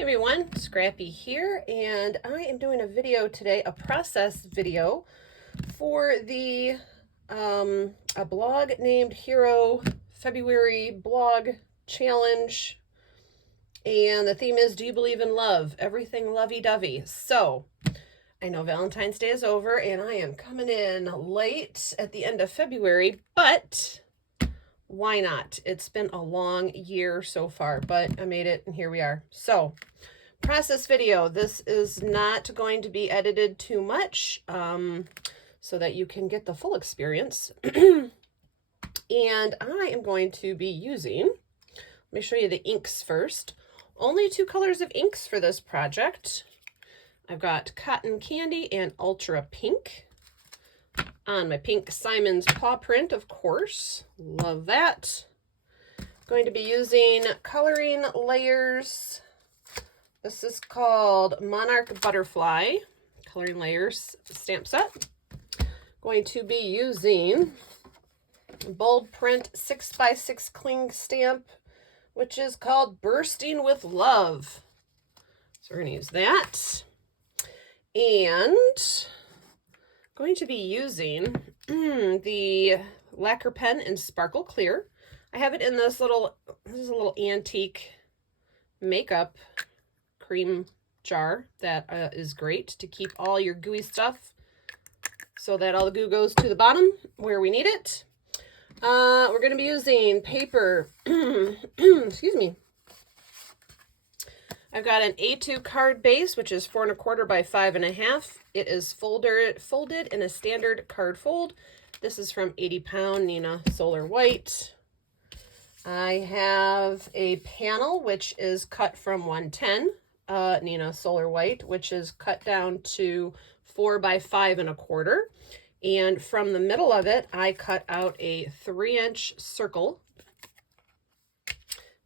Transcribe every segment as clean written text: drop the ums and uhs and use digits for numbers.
Hey everyone, Scrappy here, and I am doing a video today, a process video for the a blog named Hero February blog challenge, and the theme is, do you believe in love? Everything lovey-dovey. So I know Valentine's Day is over and I am coming in late at the end of February, but why not? It's been a long year so far, but I made it and here we are. So, process video. This is not going to be edited too much so that you can get the full experience. And I am going to be using, let me show you the inks first. Only 2 colors of inks for this project. I've got Cotton Candy and Ultra Pink. On my pink Simon's paw print, of course. Love that. Going to be using coloring layers. This is called Monarch Butterfly coloring layers stamp set. Going to be using bold print 6x6 cling stamp, which is called Bursting with Love. So we're going to use that. And going to be using the lacquer pen in Sparkle Clear. I have it in this is a little antique makeup cream jar that is great to keep all your gooey stuff so that all the goo goes to the bottom where we need it. We're going to be using paper, excuse me. I've got an A2 card base, which is 4 1/4 by 5 1/2. It is folded in a standard card fold. This is from 80 Pound Nina Solar White. I have a panel, which is cut from 110 Nina Solar White, which is cut down to 4 by 5 1/4. And from the middle of it, I cut out a 3-inch circle.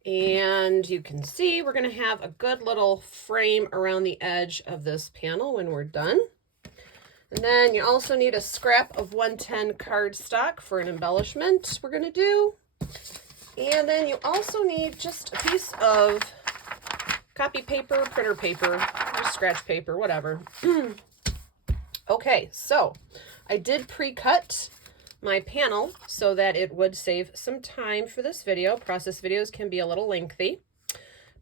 And you can see we're going to have a good little frame around the edge of this panel when we're done. And then you also need a scrap of 110 cardstock for an embellishment we're going to do. And then you also need just a piece of copy paper, printer paper, or scratch paper, whatever. Okay, so I did pre-cut my panel so that it would save some time for this video. Process videos can be a little lengthy,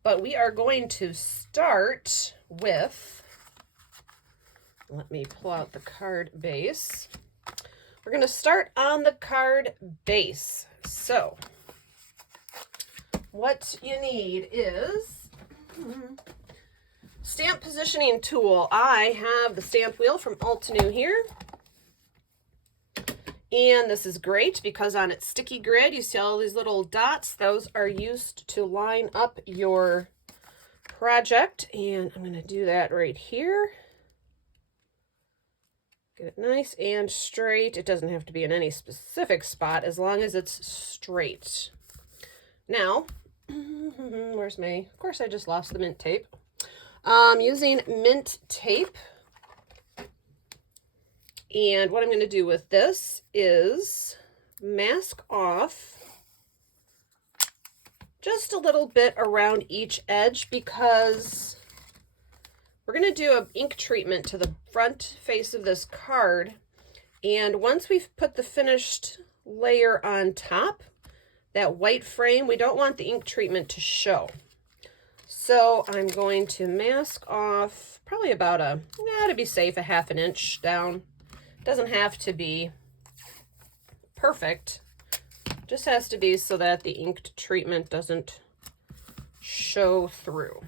but we are going to start with, let me pull out the card base. We're going to start on the card base. So what you need is stamp positioning tool. I have the stamp wheel from Altenew here. And this is great because on its sticky grid, you see all these little dots. Those are used to line up your project. And I'm going to do that right here. Get it nice and straight. It doesn't have to be in any specific spot as long as it's straight. Now, where's my, of course I just lost the mint tape. Using mint tape. And what I'm going to do with this is mask off just a little bit around each edge because we're going to do an ink treatment to the front face of this card. And once we've put the finished layer on top, that white frame, we don't want the ink treatment to show. So I'm going to mask off probably about to be safe, a 1/2 inch down. Doesn't have to be perfect, just has to be so that the inked treatment doesn't show through.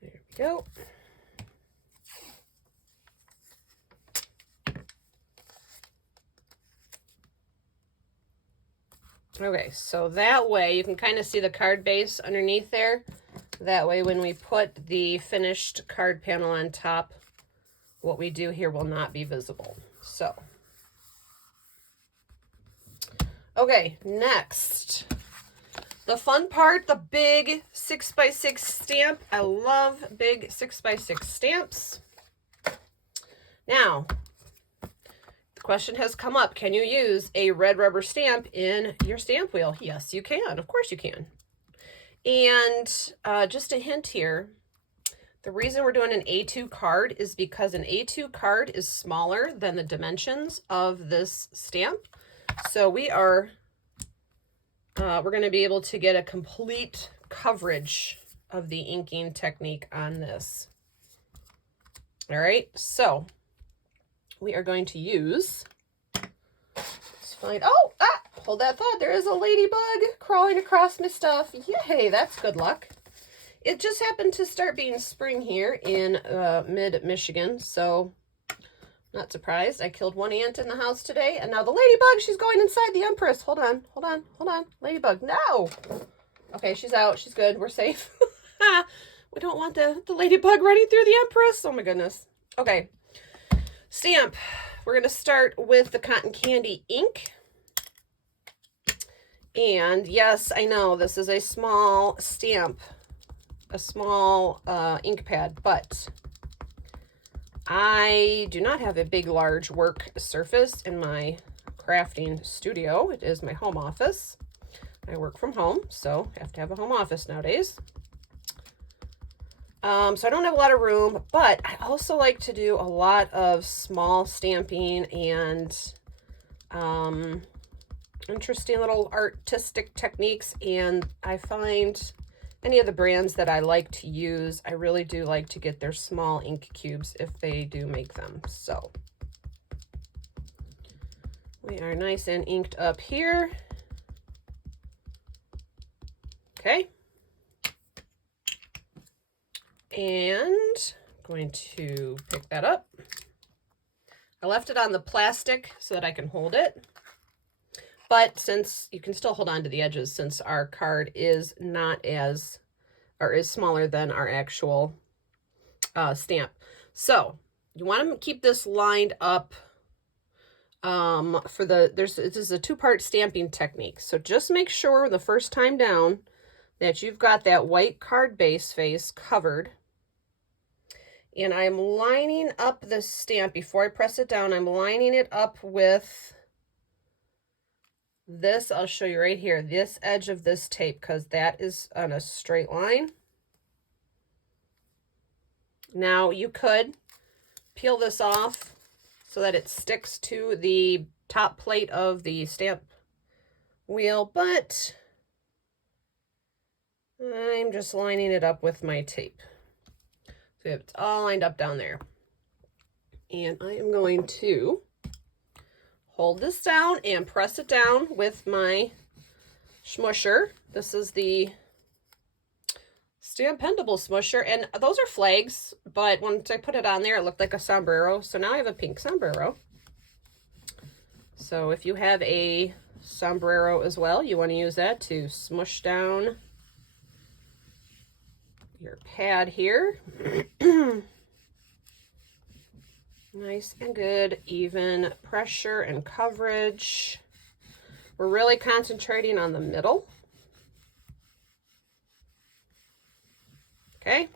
There we go. Okay, so that way you can kind of see the card base underneath there. That way when we put the finished card panel on top, what we do here will not be visible. So, okay, next. The fun part, the big 6x6 stamp. I love big 6x6 stamps. Now, the question has come up. Can you use a red rubber stamp in your stamp wheel? Yes, you can. Of course you can. And just a hint here, the reason we're doing an A2 card is because an A2 card is smaller than the dimensions of this stamp. So we're going to be able to get a complete coverage of the inking technique on this. All right, so we are going to use, let's find, oh, hold that thought. There is a ladybug crawling across my stuff. Yay, that's good luck. It just happened to start being spring here in mid-Michigan, so not surprised. I killed one ant in the house today, and now the ladybug, she's going inside the Empress. Hold on. Ladybug, no. Okay, she's out. She's good. We're safe. We don't want the ladybug running through the Empress. Oh my goodness. Okay. Stamp. We're going to start with the cotton candy ink. And yes, I know this is a small stamp, a small ink pad, but I do not have a big, large work surface in my crafting studio. It is my home office. I work from home, so I have to have a home office nowadays. So I don't have a lot of room, but I also like to do a lot of small stamping and interesting little artistic techniques. And I find any of the brands that I like to use, I really do like to get their small ink cubes if they do make them. So we are nice and inked up here. Okay. And I'm going to pick that up. I left it on the plastic so that I can hold it. But since you can still hold on to the edges, since our card is not as, or is smaller than our actual stamp. So you want to keep this lined up for the, this is a two-part stamping technique. So just make sure the first time down that you've got that white card base face covered. And I'm lining up the stamp before I press it down. I'm lining it up with this. I'll show you right here, this edge of this tape, because that is on a straight line. Now you could peel this off so that it sticks to the top plate of the stamp wheel, but I'm just lining it up with my tape. So it's all lined up down there. And I am going to hold this down and press it down with my smusher. This is the Stampendable smusher, and those are flags, but once I put it on there, it looked like a sombrero. So now I have a pink sombrero. So if you have a sombrero as well, you want to use that to smush down your pad here. Nice and good, even pressure and coverage. We're really concentrating on the middle. Okay.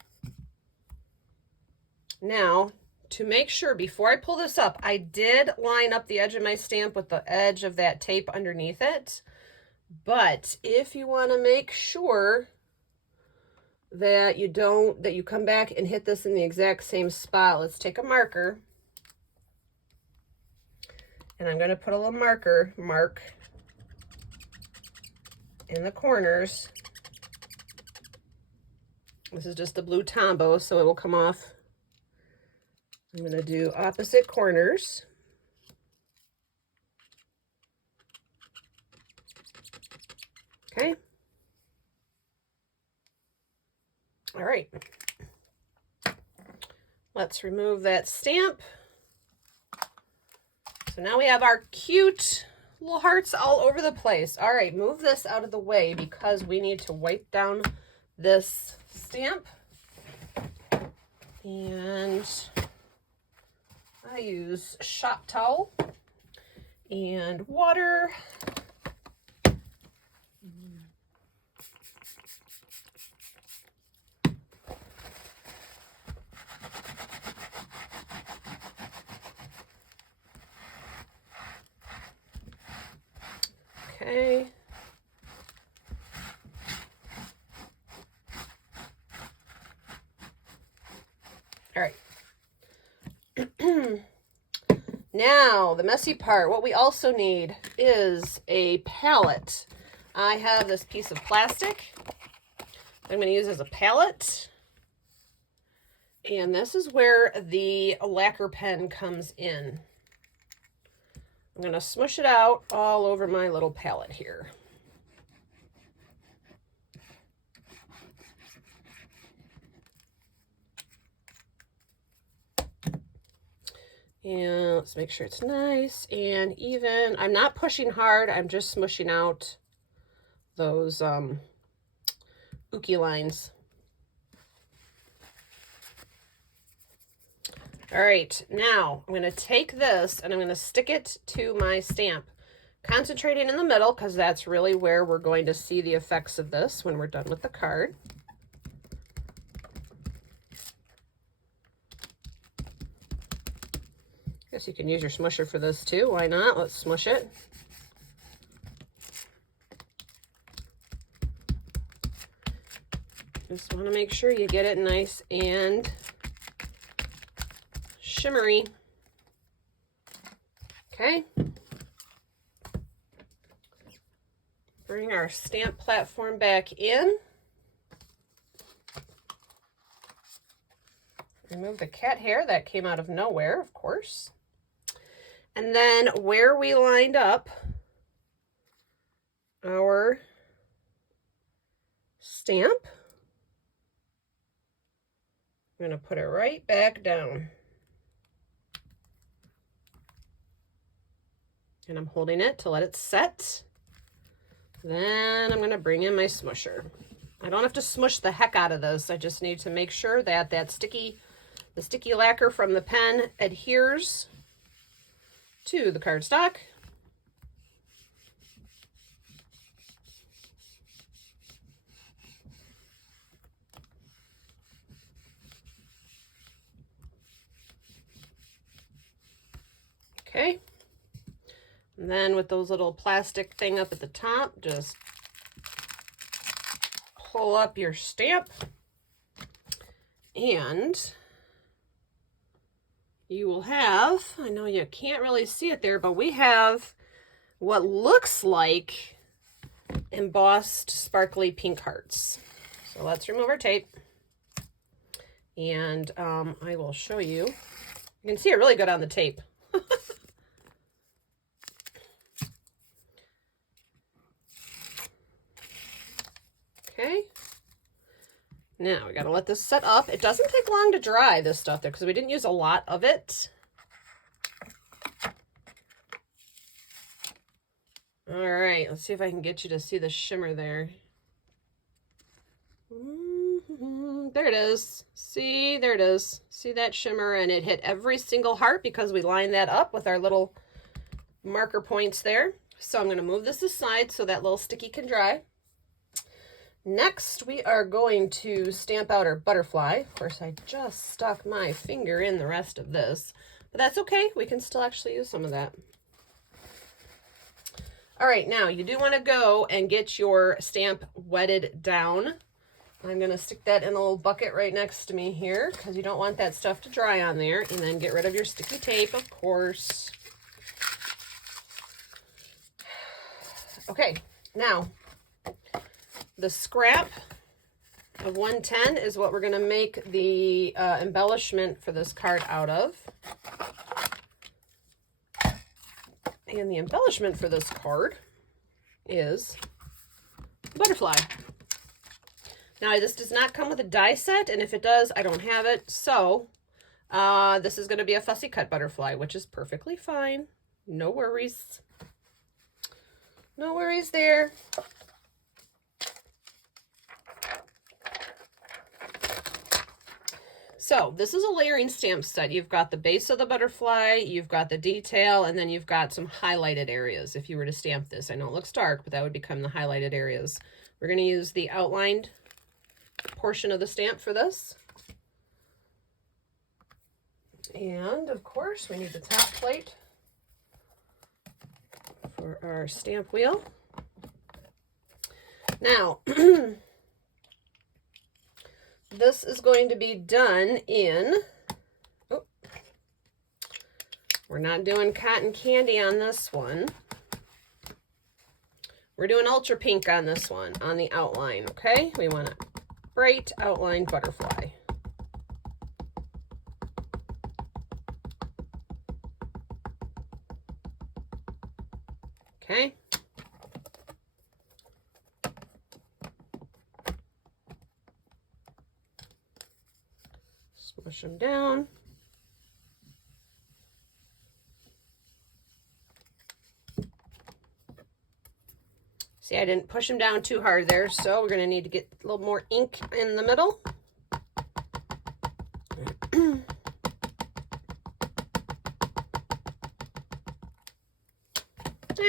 Now, to make sure, before I pull this up, I did line up the edge of my stamp with the edge of that tape underneath it. But if you want to make sure that you don't, that you come back and hit this in the exact same spot, let's take a marker. And I'm going to put a little mark in the corners. This is just the blue Tombow, so it will come off. I'm going to do opposite corners. Okay. All right. Let's remove that stamp. So now we have our cute little hearts all over the place. All right, move this out of the way because we need to wipe down this stamp. And I use shop towel and water. Okay. All right. Now, the messy part. What we also need is a palette. I have this piece of plastic I'm going to use as a palette. And this is where the lacquer pen comes in. I'm going to smush it out all over my little palette here. And let's make sure it's nice and even. I'm not pushing hard. I'm just smushing out those ookie lines. All right, now I'm going to take this and I'm going to stick it to my stamp, concentrating in the middle because that's really where we're going to see the effects of this when we're done with the card. Guess you can use your smusher for this too. Why not? Let's smush it. Just want to make sure you get it nice and shimmery. Okay. Bring our stamp platform back in. Remove the cat hair that came out of nowhere, of course. And then where we lined up our stamp, I'm going to put it right back down. And I'm holding it to let it set. Then I'm going to bring in my smusher. I don't have to smush the heck out of this. I just need to make sure that the sticky lacquer from the pen adheres to the cardstock. Okay. And then with those little plastic thing up at the top, just pull up your stamp and you will have, I know you can't really see it there, but we have what looks like embossed sparkly pink hearts. So let's remove our tape and I will show you. You can see it really good on the tape. Okay. Now we got to let this set up. It doesn't take long to dry this stuff there because we didn't use a lot of it. All right, let's see if I can get you to see the shimmer there. There it is. See, there it is. See that shimmer? And it hit every single heart because we lined that up with our little marker points there. So I'm going to move this aside so that little sticky can dry. Next, we are going to stamp out our butterfly. Of course, I just stuck my finger in the rest of this, but that's okay. We can still actually use some of that. All right, now you do want to go and get your stamp wetted down. I'm going to stick that in a little bucket right next to me here because you don't want that stuff to dry on there. And then get rid of your sticky tape, of course. Okay, now the scrap of 110 is what we're going to make the embellishment for this card out of. And the embellishment for this card is butterfly. Now, this does not come with a die set, and if it does, I don't have it. So this is going to be a fussy cut butterfly, which is perfectly fine. No worries. No worries there. So this is a layering stamp set. You've got the base of the butterfly, you've got the detail, and then you've got some highlighted areas. If you were to stamp this, I know it looks dark, but that would become the highlighted areas. We're going to use the outlined portion of the stamp for this. And of course, we need the top plate for our stamp wheel. Now, this is going to be done in, oh, we're not doing cotton candy on this one. We're doing ultra pink on this one, on the outline, okay? We want a bright outline butterfly. Okay. Smush them down. See, I didn't push them down too hard there, so we're going to need to get a little more ink in the middle.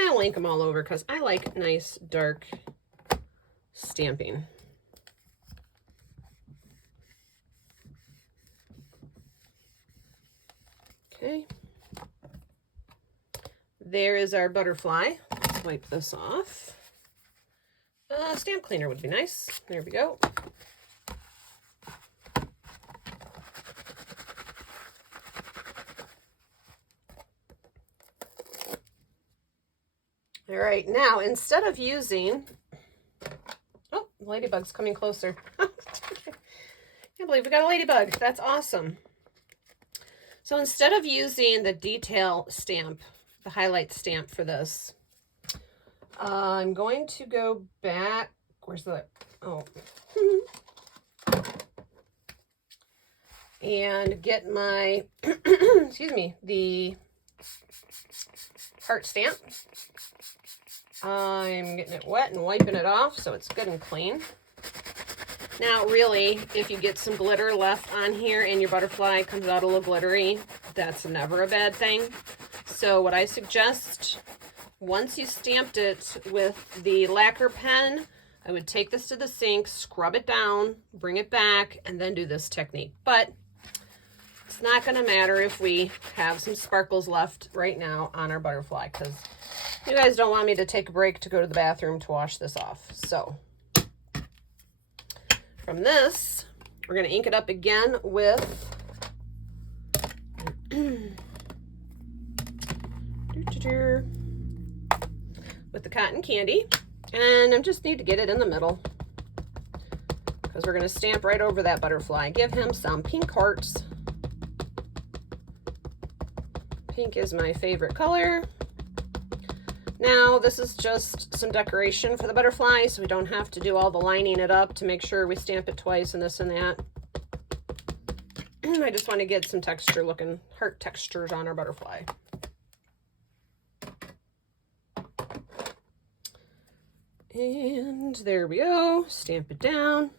I'll ink them all over because I like nice dark stamping. Okay. There is our butterfly. Let's wipe this off. Stamp cleaner would be nice. There we go. All right, now instead of using, oh, the ladybug's coming closer. I can't believe we got a ladybug. That's awesome. So instead of using the detail stamp, the highlight stamp for this, I'm going to go back. Where's the, oh. And get my, excuse me, the heart stamp. I'm getting it wet and wiping it off so it's good and clean. Now, really, if you get some glitter left on here and your butterfly comes out a little glittery, that's never a bad thing. So what I suggest, once you stamped it with the lacquer pen, I would take this to the sink, scrub it down, bring it back, and then do this technique. But it's not going to matter if we have some sparkles left right now on our butterfly, because you guys don't want me to take a break to go to the bathroom to wash this off. So from this, we're going to ink it up again with with the cotton candy, and I just need to get it in the middle because we're going to stamp right over that butterfly. Give him some pink hearts. Pink is my favorite color. Now, this is just some decoration for the butterfly, so we don't have to do all the lining it up to make sure we stamp it twice and this and that. I just want to get some texture looking, heart textures on our butterfly. And there we go. Stamp it down.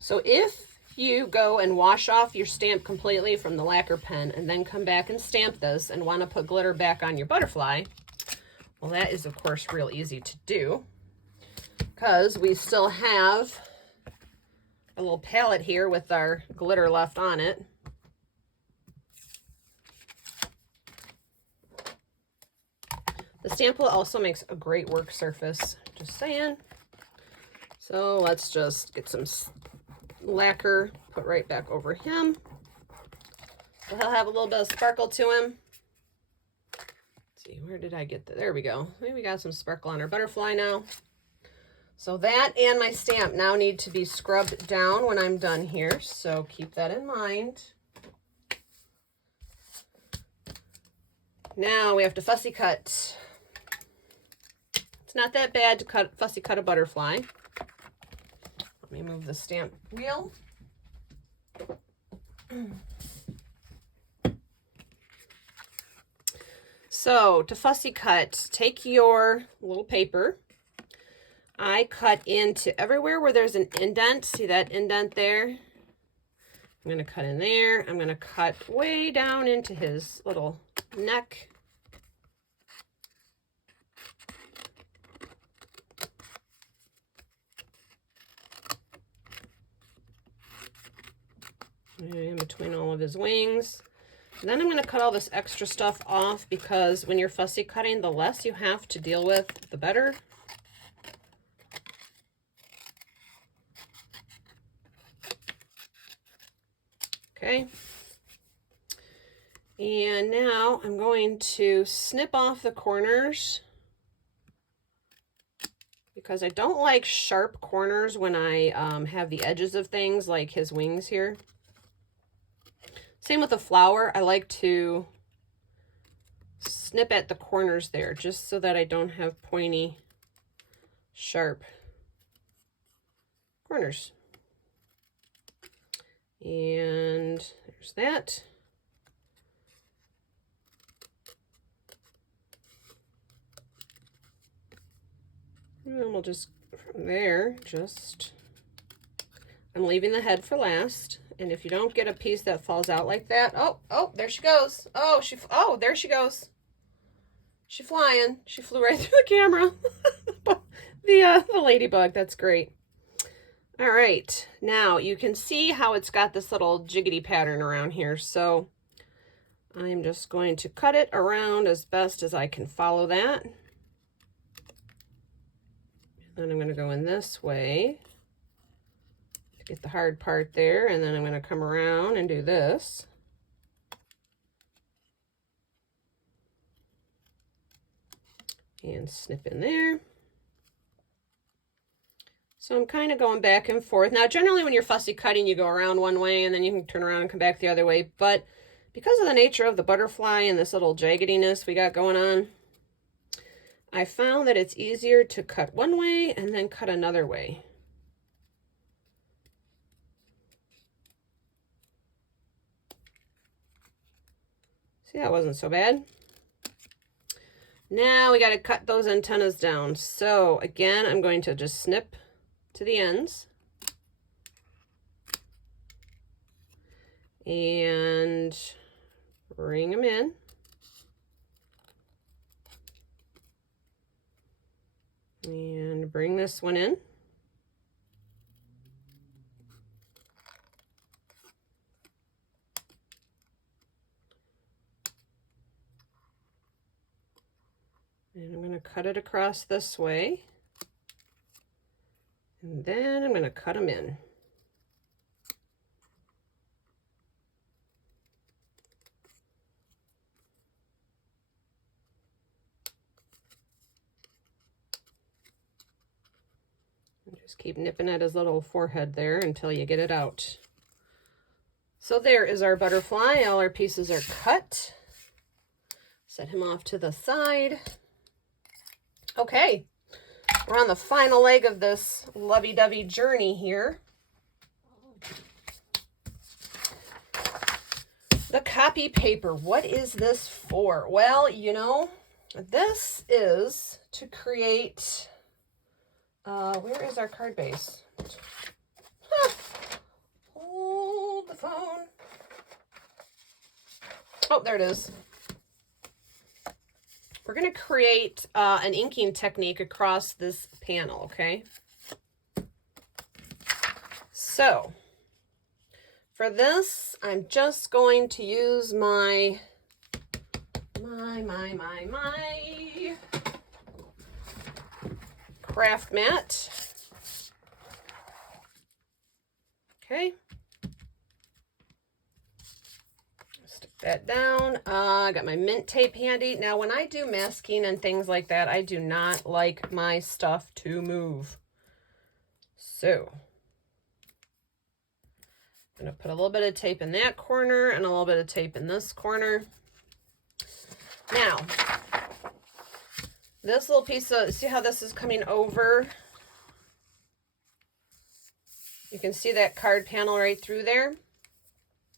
So if you go and wash off your stamp completely from the lacquer pen and then come back and stamp this and want to put glitter back on your butterfly, well, that is, of course, real easy to do because we still have a little palette here with our glitter left on it. The stamp will also makes a great work surface, just saying. So let's just get some lacquer put right back over him. So he'll have a little bit of sparkle to him. Let's see, where did I get that? There we go. Maybe we got some sparkle on our butterfly now. So that and my stamp now need to be scrubbed down when I'm done here. So keep that in mind. Now we have to fussy cut. It's not that bad to fussy cut a butterfly. Let me move the stamp wheel. So to fussy cut, take your little paper. I cut into everywhere where there's an indent. See that indent there? I'm going to cut in there. I'm going to cut way down into his little neck. in between all of his wings. And then I'm going to cut all this extra stuff off because when you're fussy cutting, the less you have to deal with, the better. Okay. And now I'm going to snip off the corners because I don't like sharp corners when I have the edges of things like his wings here. Same with the flower. I like to snip at the corners there just so that I don't have pointy, sharp corners. And there's that. And we'll just, from there, I'm leaving the head for last. And if you don't get a piece that falls out like that, oh, there she goes. Oh, there she goes. She's flying. She flew right through the camera. the ladybug, that's great. All right, now you can see how it's got this little jiggity pattern around here. So I'm just going to cut it around as best as I can follow that. Then I'm going to go in this way to get the hard part there, and then I'm going to come around and do this. And snip in there. So I'm kind of going back and forth. Now, generally when you're fussy cutting, you go around one way and then you can turn around and come back the other way. But because of the nature of the butterfly and this little jaggediness we got going on, I found that it's easier to cut one way and then cut another way. See, that wasn't so bad. Now we got to cut those antennas down. So again, I'm going to just snip to the ends. And bring them in. And bring this one in. And I'm going to cut it across this way. And then I'm going to cut them in. And just keep nipping at his little forehead there until you get it out. So there is our butterfly. All our pieces are cut. Set him off to the side. Okay, we're on the final leg of this lovey-dovey journey here. The copy paper, what is this for? Well, you know, this is to create, where is our card base? Huh. Hold the phone. Oh, there it is. We're going to create an inking technique across this panel, okay? So, for this, I'm just going to use my craft mat. Okay. Stick that down. I got my mint tape handy. Now, when I do masking and things like that, I do not like my stuff to move. So, I'm going to put a little bit of tape in that corner and a little bit of tape in this corner. Now, this little piece of, see how this is coming over? You can see that card panel right through there.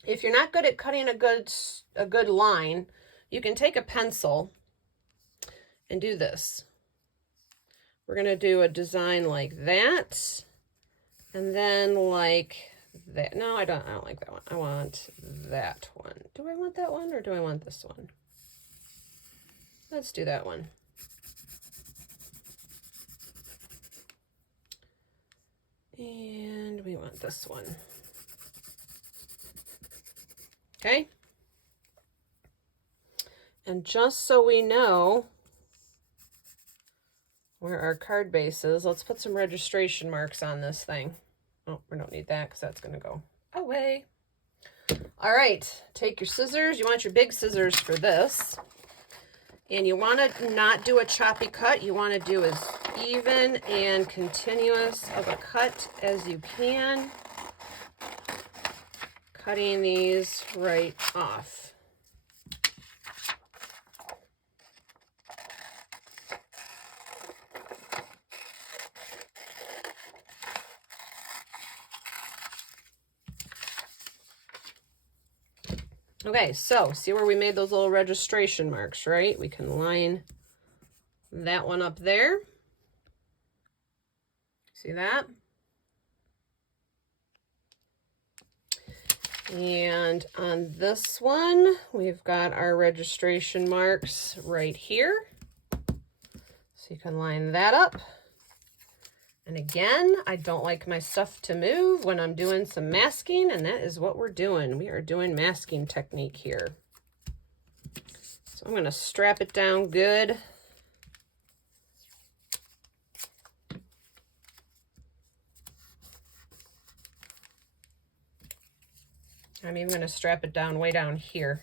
If you're not good at cutting a good line, you can take a pencil and do this. We're going to do a design like that, and then like that. No, I don't like that one. I want that one. Do I want that one or do I want this one? Let's do that one. And we want this one. Okay. And just so we know where our card base is, let's put some registration marks on this thing. Oh, we don't need that because that's going to go away. All right, take your scissors. You want your big scissors for this. And you want to not do a choppy cut. You want to do as even and continuous of a cut as you can. Cutting these right off. Okay, so see where we made those little registration marks, right? We can line that one up there. See that? And on this one, we've got our registration marks right here. So you can line that up. And again, I don't like my stuff to move when I'm doing some masking, and that is what we're doing. We are doing masking technique here. So I'm going to strap it down good. I'm even going to strap it down way down here.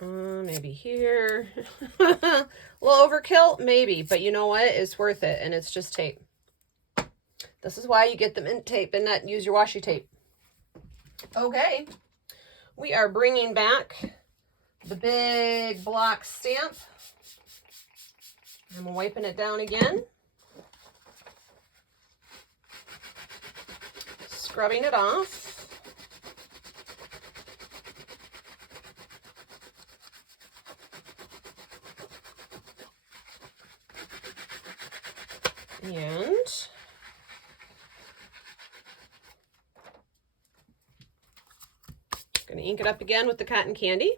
Maybe here. A little overkill, maybe, but you know what? It's worth it, and it's just tape. This is why you get them in tape and not use your washi tape. Okay, we are bringing back the big block stamp. I'm wiping it down again. Scrubbing it off. And going to ink it up again with the cotton candy.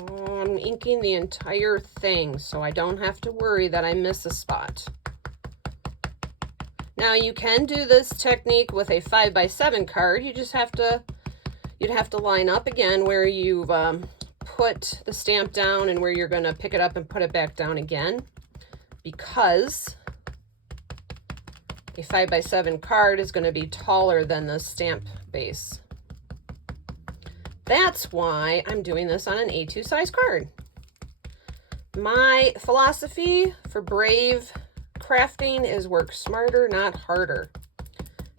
I'm inking the entire thing so I don't have to worry that I miss a spot. Now you can do this technique with a 5x7 card. You just have to, you'd have to line up again where you've put the stamp down and where you're going to pick it up and put it back down again, because a 5x7 card is going to be taller than the stamp base. That's why I'm doing this on an A2 size card. My philosophy for brave crafting is work smarter, not harder.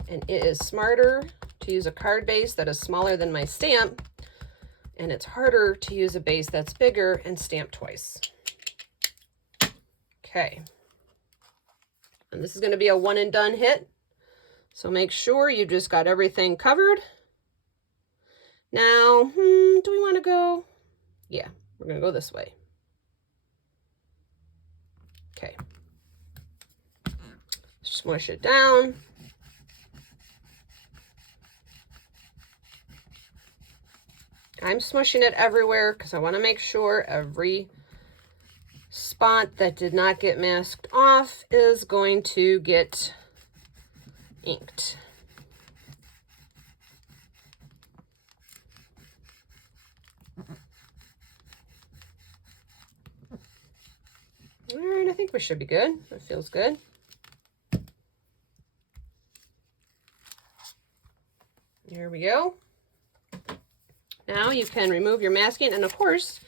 And it is smarter to use a card base that is smaller than my stamp, and it's harder to use a base that's bigger and stamp twice. Okay. And this is going to be a one and done hit. So make sure you just got everything covered. Now, do we want to go? Yeah, we're going to go this way. Okay. Smush it down. I'm smushing it everywhere because I want to make sure every spot that did not get masked off is going to get inked. All right, I think we should be good. That feels good. There we go. Now you can remove your masking, and of course,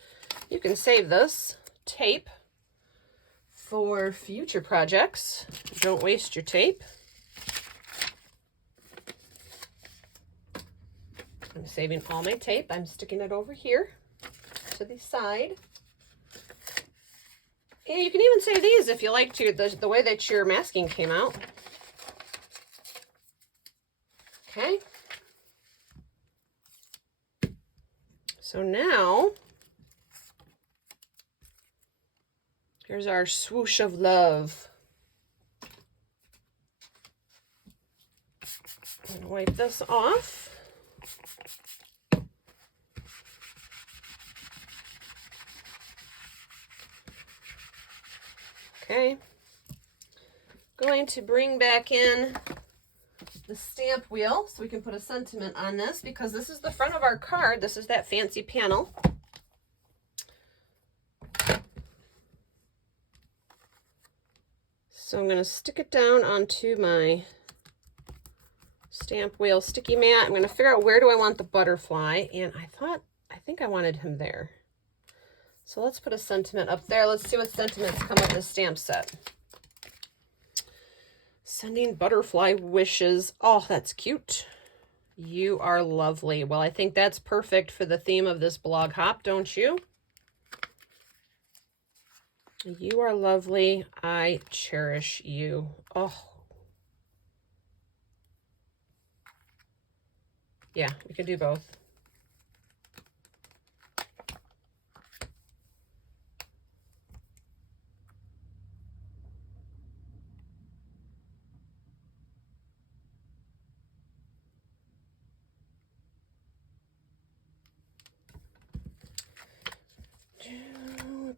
you can save this tape for future projects. Don't waste your tape. I'm saving all my tape. I'm sticking it over here to the side. And you can even save these if you like to, the way that your masking came out. Okay. So now, here's our swoosh of love. And wipe this off. Okay. Going to bring back in the stamp wheel so we can put a sentiment on this, because this is the front of our card. This is that fancy panel. So I'm going to stick it down onto my stamp wheel sticky mat. I'm going to figure out, where do I want the butterfly? And I think I wanted him there. So let's put a sentiment up there. Let's see what sentiments come with this stamp set. Sending butterfly wishes. Oh, that's cute. You are lovely. Well, I think that's perfect for the theme of this blog hop, don't you? You are lovely. I cherish you. Oh. Yeah, we could do both.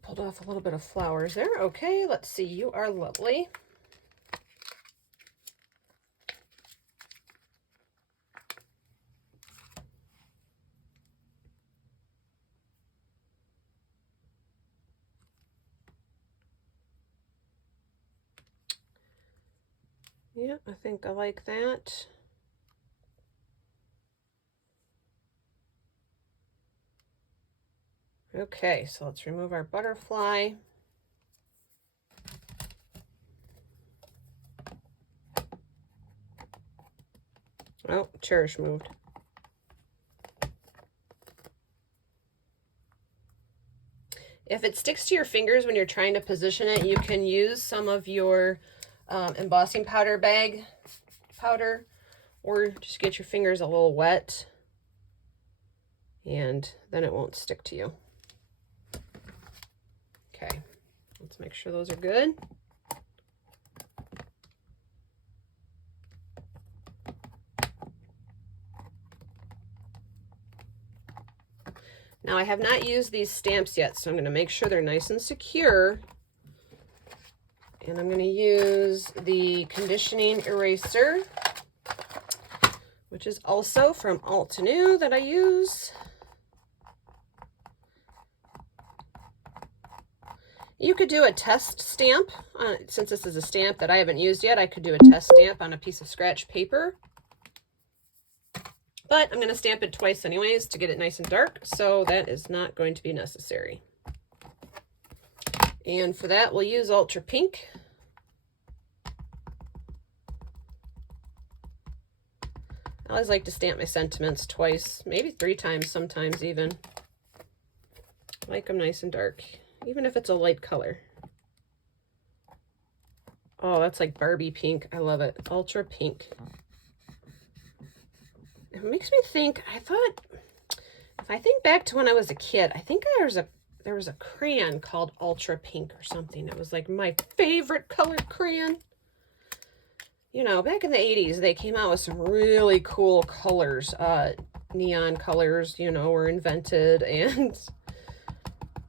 Pulled off a little bit of flowers there. Okay, let's see. You are lovely. Yeah, I think I like that. Okay, so let's remove our butterfly. Oh, cherish moved. If it sticks to your fingers when you're trying to position it, you can use some of your embossing powder bag powder, or just get your fingers a little wet, and then it won't stick to you. Okay, let's make sure those are good. Now I have not used these stamps yet, so I'm going to make sure they're nice and secure. And I'm going to use the conditioning eraser, which is also from Altenew that I use. You could do a test stamp. Since this is a stamp that I haven't used yet, I could do a test stamp on a piece of scratch paper. But I'm going to stamp it twice anyways to get it nice and dark, so that is not going to be necessary. And for that, we'll use Ultra Pink. I always like to stamp my sentiments twice, maybe 3 times sometimes even. I like them nice and dark, even if it's a light color. Oh, that's like Barbie pink. I love it. Ultra Pink. It makes me think, if I think back to when I was a kid, I think there was a crayon called Ultra Pink or something. It was like my favorite colored crayon. You know, back in the 80s, they came out with some really cool colors. Neon colors, you know, were invented. And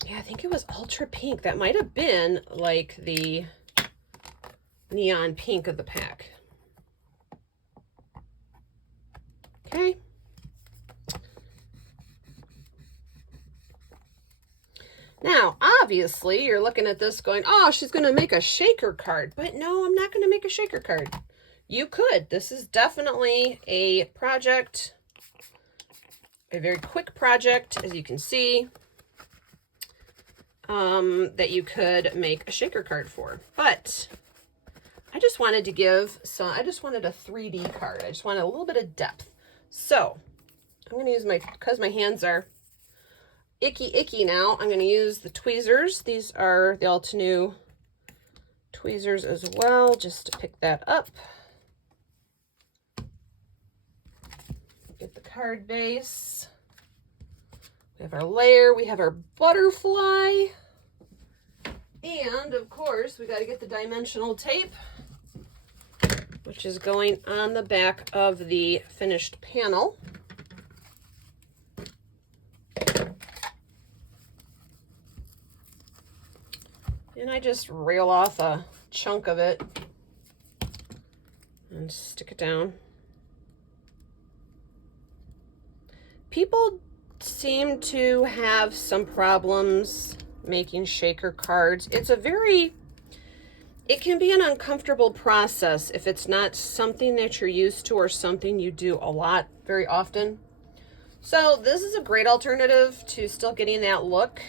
yeah, I think it was Ultra Pink. That might have been like the neon pink of the pack. Okay. Now, obviously, you're looking at this going, oh, she's going to make a shaker card. But no, I'm not going to make a shaker card. You could. This is definitely a project, a very quick project, as you can see, that you could make a shaker card for. But I just wanted to I just wanted a 3D card. I just wanted a little bit of depth. So I'm going to use because my hands are icky now, I'm going to use the tweezers. These are the Altenew tweezers as well, just to pick that up. Get the card base. We have our layer. We have our butterfly. And, of course, we got to get the dimensional tape, which is going on the back of the finished panel. And I just reel off a chunk of it and stick it down. People seem to have some problems making shaker cards. It can be an uncomfortable process if it's not something that you're used to or something you do a lot, very often. So this is a great alternative to still getting that look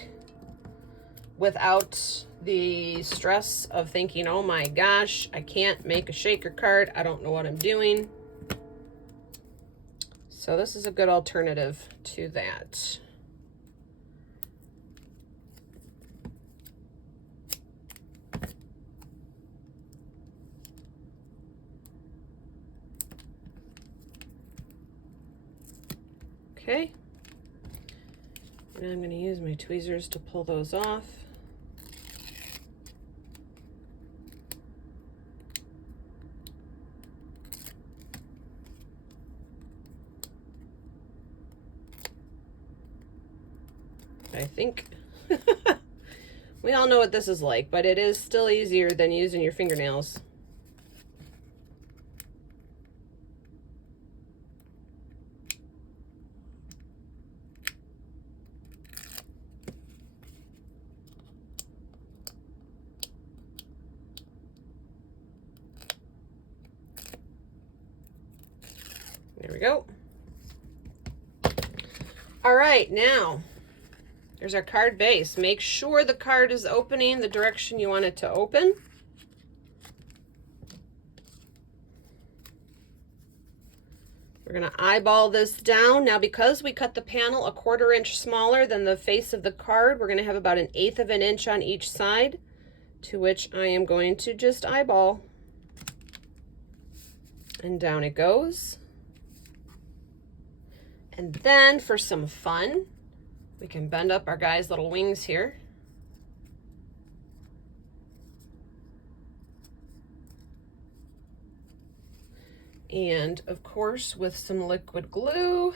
without the stress of thinking, oh my gosh, I can't make a shaker card. I don't know what I'm doing. So this is a good alternative to that. Okay. And I'm going to use my tweezers to pull those off. I think we all know what this is like, but it is still easier than using your fingernails. There we go. All right, now there's our card base. Make sure the card is opening the direction you want it to open. We're going to eyeball this down. Now, because we cut the panel a 1/4 inch smaller than the face of the card, we're going to have about 1/8 of an inch on each side, to which I am going to just eyeball. And down it goes. And then for some fun, we can bend up our guy's little wings here. And of course, with some liquid glue,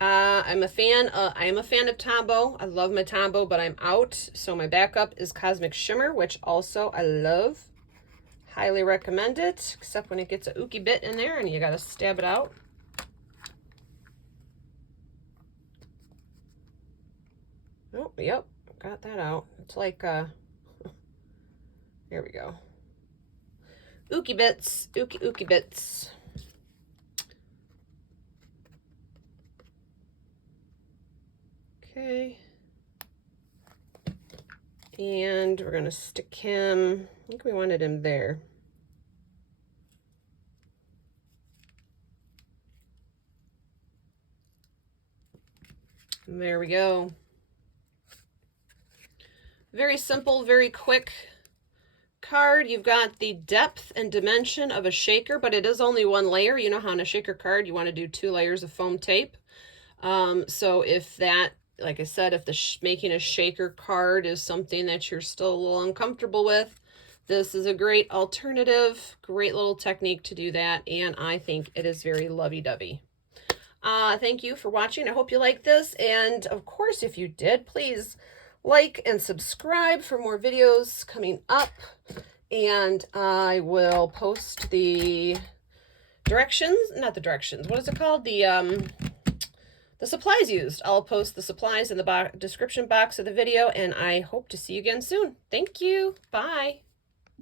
I am a fan of Tombow. I love my Tombow, but I'm out. So my backup is Cosmic Shimmer, which also I love. Highly recommend it, except when it gets a ooky bit in there and you gotta stab it out. Oh, yep, got that out. It's like, there we go. Ooky bits, ooky bits. Okay. And we're gonna stick him, I think we wanted him there. And there we go. Very simple, very quick card. You've got the depth and dimension of a shaker, but it is only 1 layer. You know how on a shaker card you want to do 2 layers of foam tape. So if that, like I said, if making a shaker card is something that you're still a little uncomfortable with, this is a great alternative, great little technique to do that, and I think it is very lovey-dovey. Thank you for watching. I hope you like this, and of course, if you did, please like and subscribe for more videos coming up, and I will post the directions, not the directions, what is it called? The supplies used. I'll post the supplies in the description box of the video, and I hope to see you again soon. Thank you. Bye.